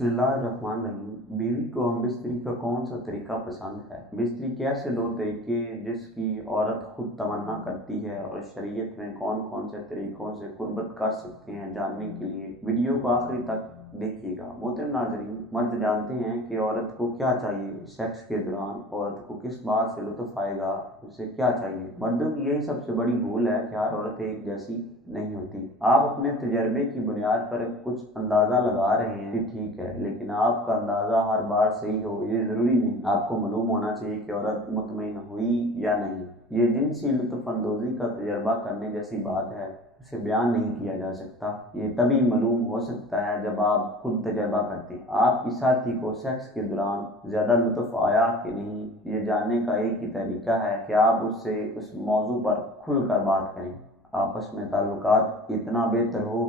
बिस्मिल्लाहिर्रहमानिर्रहीम। बीवी को हम बिस्तरी का कौन सा तरीका पसंद है? बिस्तरी के ऐसे दो तरीके जिसकी औरत खुद तमन्ना करती है और शरीयत में कौन कौन से तरीकों से कुर्बत कर सकते हैं, जानने के लिए वीडियो को आखिरी तक देखिएगा। मोहतरम नाज़रीन, मर्द जानते हैं कि औरत को क्या चाहिए, सेक्स के दौरान औरत को किस बात से लुत्फ आएगा, उसे क्या चाहिए। मर्दों की यही सबसे बड़ी भूल है कि हर औरत एक जैसी नहीं होती। आप अपने तजर्बे की बुनियाद पर कुछ अंदाज़ा लगा रहे हैं कि ठीक है, लेकिन आपका अंदाज़ा हर बार सही हो ये ज़रूरी नहीं। आपको मालूम होना चाहिए कि औरत मुतमईन हुई या नहीं। ये जिनसी लुत्फ़अंदोज़ी का तजर्बा करने जैसी बात है, उसे बयान नहीं किया जा सकता। ये तभी मालूम हो सकता है जब आप खुद तजर्बा करते हैं। आपकी साथी को सेक्स के दौरान ज़्यादा लुत्फ़ आया कि नहीं, ये जानने का एक ही तरीका है कि आप उससे उस मौजू पर खुल कर बात करें। आपस में ताल्लुकात इतना बेहतर हो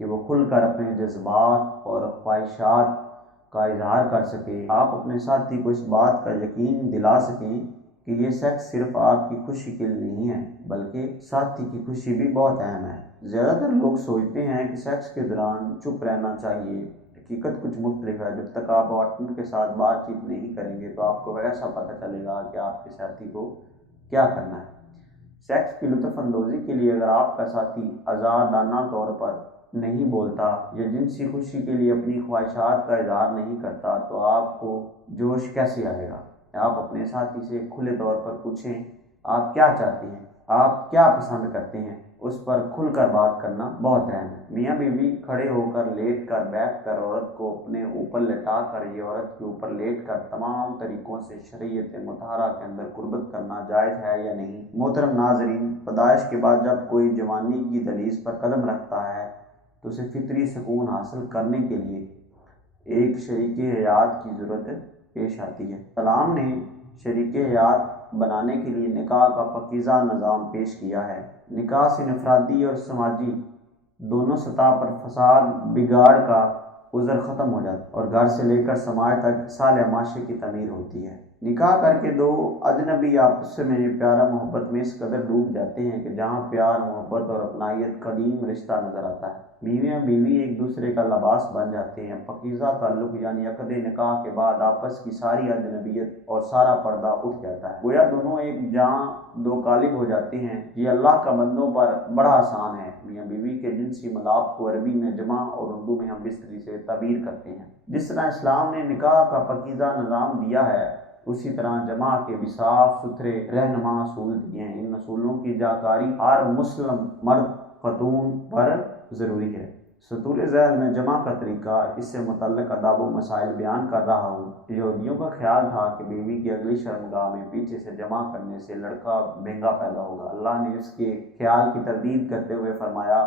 कि वो खुलकर अपने जज्बात और ख्वाहिशात का इजहार कर सके। आप अपने साथी को इस बात का यकीन दिला सकें कि ये सेक्स सिर्फ आपकी खुशी के लिए नहीं है, बल्कि साथी की खुशी भी बहुत अहम है। ज़्यादातर लोग सोचते हैं कि सेक्स के दौरान चुप रहना चाहिए। हकीकत कुछ मुख्तलिफ है। जब तक आप पार्टनर के साथ बातचीत नहीं करेंगे तो आपको कैसा पता चलेगा कि आपके साथी को क्या करना है। सेक्स की लुत्फ़अंदोज़ी के लिए अगर आपका साथी आज़ादाना तौर पर नहीं बोलता या जिनसी खुशी के लिए अपनी ख्वाहिशात का इज़हार नहीं करता तो आपको जोश कैसे आएगा। आप अपने साथी से खुले तौर पर पूछें, आप क्या चाहते हैं, आप क्या पसंद करते हैं। उस पर खुलकर बात करना बहुत अहम है। मियाँ बीवी खड़े होकर, लेट कर, बैठ कर, औरत को अपने ऊपर लेटा कर या औरत के ऊपर लेट कर तमाम तरीकों से शरीयत मुतहरा के अंदर कुर्बत करना जायज़ है या नहीं। मोहतरम नाज़रीन, पैदाइश के बाद जब कोई जवानी की दहलीज पर कदम रखता है तो उसे फितरी सुकून हासिल करने के लिए एक शरीके हयात की ज़रूरत पेश आती है। सलाम ने शरीके हयात बनाने के लिए निकाह का पाकीज़ा निज़ाम पेश किया है। निकाह से इनफरादी और समाजी दोनों सतह पर फसाद बिगाड़ का उज़र ख़त्म हो जाता और घर से लेकर समाज तक साले माशे की तमीर होती है। निकाह करके दो अजनबी आपस में प्यारा मोहब्बत में इस कदर डूब जाते हैं कि जहाँ प्यार, मोहब्बत और अपनायत कदीम रिश्ता नज़र आता है। बीवियाँ बीवी एक दूसरे का लिबास बन जाते हैं। पकीज़ा ताल्लुक़ यानी अक़द निकाह के बाद आपस की सारी अजनबियत और सारा पर्दा उठ जाता है। गोया दोनों एक जहाँ दो कालिब हो जाते हैं। ये अल्लाह का बंदों पर बड़ा आसान है। मियाँ बीवी के जिनसी मिलाप को अरबी में जमा और उर्दू में हम बिस्तरी से ताबीर करते हैं। जिस तरह इस्लाम ने निकाह का पाकीज़ा निज़ाम दिया है, उसी तरह जमा के भी साफ सुथरे रहनुमा असूल दिए हैं। इन असूलों की जाकारी हर मुस्लिम मर्द ख़तून पर ज़रूरी है। सतूर ज़ैल में जमा का तरीका, इससे मुतल्लिक़ आदाब व मसाइल बयान कर रहा हूँ। यहूदियों का ख्याल था कि बीवी की अगली शर्मगाह में पीछे से जमा करने से लड़का बेंगा पैदा होगा। अल्लाह ने इसके ख्याल की तरदीद करते हुए फरमाया,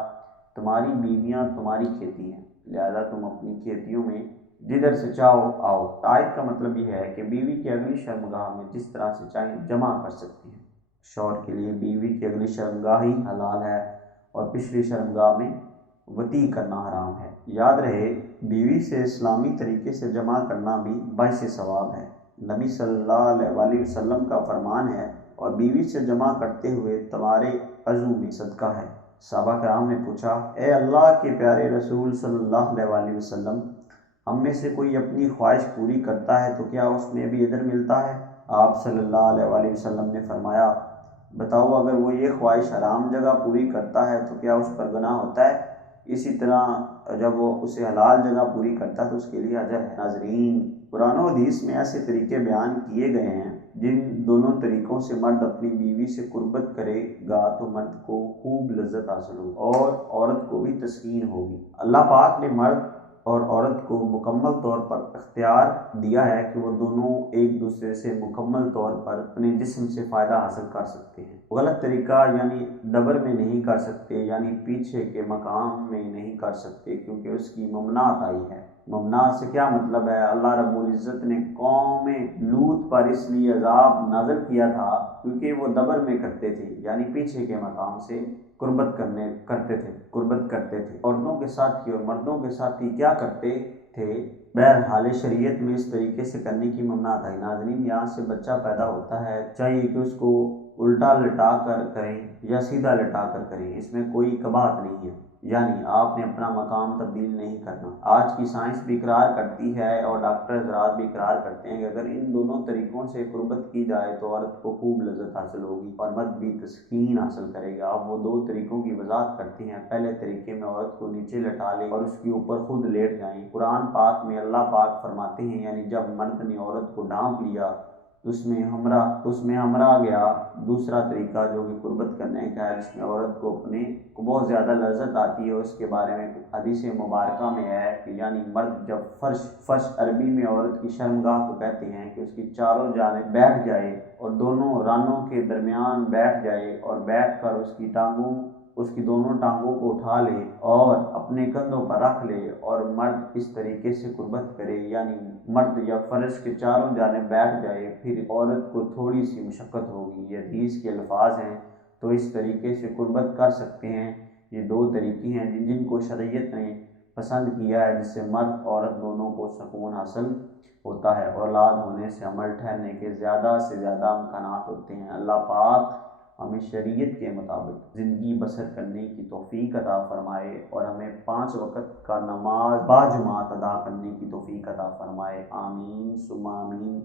तुम्हारी बीवियाँ तुम्हारी खेती हैं, लिहाजा तुम अपनी खेतियों में जिधर से चाहो आओ। आयत का मतलब यह है कि बीवी की अगली शर्मगाह में जिस तरह से चाहें जमा कर सकती हैं। शौहर के लिए बीवी की अगली शर्मगाह ही हलाल है और पिछली शर्मगाह में वती करना हराम है। याद रहे, बीवी से इस्लामी तरीके से जमा करना भी बाइसे सवाब है। नबी सल्लल्लाहु अलैहि वसल्लम का फरमान है, और बीवी से जमा करते हुए तुम्हारे अज़ू में सदका है। सहाबा कराम ने पूछा, ए अल्लाह के प्यारे रसूल सल्लल्लाहु अलैहि वसल्लम, हम में से कोई अपनी ख्वाहिश पूरी करता है तो क्या उसमें भी अजर मिलता है? आप सल्लल्लाहु अलैहि वसल्लम ने फरमाया, बताओ, अगर वो ये ख्वाहिश हराम जगह पूरी करता है तो क्या उस पर गुनाह होता है? इसी तरह जब वो उसे हलाल जगह पूरी करता है तो उसके लिए अजर है। नाज़रीन, कुरान और हदीस में ऐसे तरीके बयान किए गए हैं जिन दोनों तरीकों से मर्द अपनी बीवी से कुर्बत करेगा तो मर्द को खूब लज्जत हासिल होगी और औरत को भी तस्कीन होगी। अल्लाह पाक ने मर्द और औरत को मुकम्मल तौर पर इख्तियार दिया है कि वो दोनों एक दूसरे से मुकम्मल तौर पर अपने जिस्म से फ़ायदा हासिल कर सकते हैं। गलत तरीका यानी दबर में नहीं कर सकते, यानी पीछे के मकाम में नहीं कर सकते, क्योंकि उसकी ममनात आई है। ममनात से क्या मतलब है? अल्लाह रब्बुल इज़्ज़त ने कौम लूत पर इसलिए अजाब नाज़िल किया था क्योंकि वो दबर में करते थे, यानी पीछे के मकाम से कुर्बत करते थे। औरतों के साथी और मर्दों के साथी क्या करते थे? बहरहाल शरीयत में इस तरीके से करने की ममनात आई। नाज़रीन, यहाँ से बच्चा पैदा होता है, चाहिए कि उसको उल्टा लिटा कर करें या सीधा लिटा कर करें, इसमें कोई कबाहत नहीं है। یعنی آپ نے اپنا مقام تبدیل نہیں کرنا۔ آج کی سائنس بھی اقرار کرتی ہے اور ڈاکٹر حضرات بھی اقرار کرتے ہیں کہ اگر ان دونوں طریقوں سے قربت کی جائے تو عورت کو خوب لذت حاصل ہوگی اور مرد بھی تسکین حاصل کرے گا۔ اب وہ دو طریقوں کی وضاحت کرتے ہیں۔ پہلے طریقے میں عورت کو نیچے لٹا لیں اور اس کے اوپر خود لیٹ جائیں۔ قرآن پاک میں اللہ پاک فرماتے ہیں یعنی جب مرد نے عورت کو ڈھانپ لیا تو اس میں ہمراہ گیا دوسرا طریقہ جو کہ قربت کرنے کا ہے، جس میں عورت کو بہت زیادہ لذت آتی ہے۔ اس کے بارے میں حدیث مبارکہ میں ہے کہ یعنی مرد جب فرش عربی میں عورت کی شرمگاہ کو کہتے ہیں کہ اس کی چاروں جانب بیٹھ جائے اور دونوں رانوں کے درمیان بیٹھ جائے اور بیٹھ کر اس کی دونوں ٹانگوں کو اٹھا لے اور اپنے کندھوں پر رکھ لے اور مرد اس طریقے سے قربت کرے، یعنی مرد یا فرش کے چاروں جانب بیٹھ جائے، پھر عورت کو تھوڑی سی مشقت ہوگی۔ یہ حدیث کے الفاظ ہیں، تو اس طریقے سے قربت کر سکتے ہیں۔ یہ دو طریقے ہیں جن کو شریعت نے پسند کیا ہے، جس سے مرد عورت دونوں کو سکون حاصل ہوتا ہے، اولاد ہونے سے عمل ٹھہرنے کے زیادہ سے زیادہ امکانات ہوتے ہیں۔ اللہ پاک ہمیں شریعت کے مطابق زندگی بسر کرنے کی توفیق عطا فرمائے اور ہمیں 5 وقت کا نماز باجماعت ادا کرنے کی توفیق عطا فرمائے۔ آمین ثم آمین۔